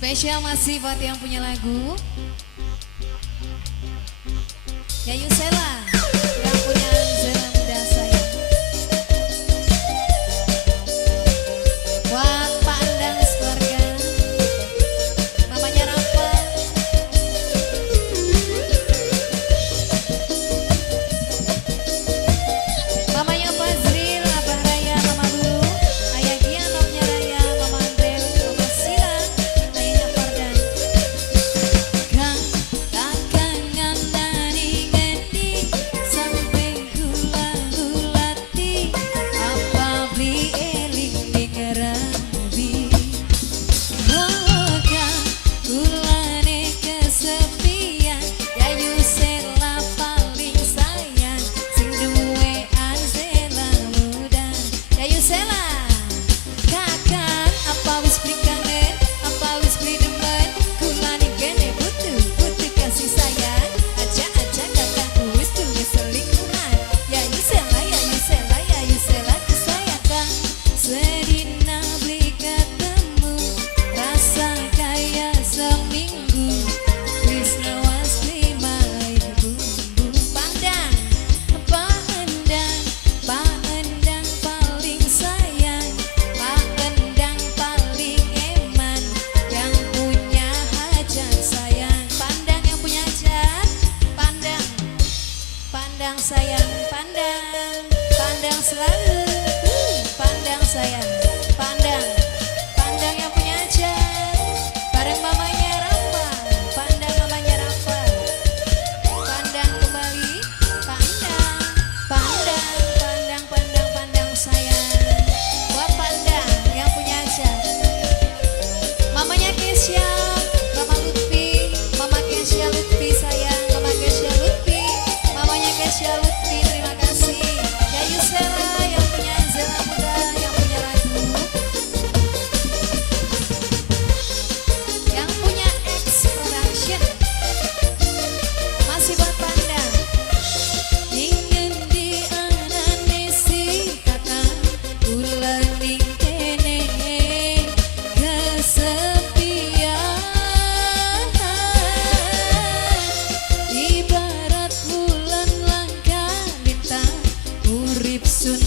Spesial masih buat yang punya lagu. Ya Yusela, yang punya Zela Muda Sayang. Buat Pak Andang keluarga, mamanya Rafa. Mamanya Fazril, Abah Raya, Mama Lulu, Ayah Gian, Omnya Raya, Mama Andre, Mama Sila, Ayahnya Fardan. Kakangan dari ngendi sampai hula-hulati, apa beli eling di ngerabi. Moga hulane kesepian, ya Yusela paling sayang, sing duwe Zela Muda. Ya Yusela, kakak apa wis beli kangen, apa wis beli demen, kulani kene butuh kasih sayang, aja kakak wis tulis selingkuhan. Ya Yusela, ya Yusela, ya Yusela kesayangan, sedina beli ketemu, rasa kayak seminggu, wis lawas lima bumbu pandang, Pak Endang paling sayang, Pak Endang paling eman, yang punya hajat sayang, pandang yang punya hajat, pandang sayang, pandang selalu, pandang sayang, pandang yang punya hajat, bareng mamanya Rafa, pandang mamanya Rafa, pandang kembali, pandang sayang, buat pandang yang punya hajat, mamanya Kesya, Mama Lutfi, Mama Kesya Lutfi sayang, Mama Kesya Lutfi, mamanya Kesya Lutfi, terima kasih. Ya Yusela yang punya Zela Muda, yang punya lagu, yang punya X Production, masih buat pandang. Ingin di anane si kakak, ulah ning kene kesepian, ibarat bulan langka lintang, urip sun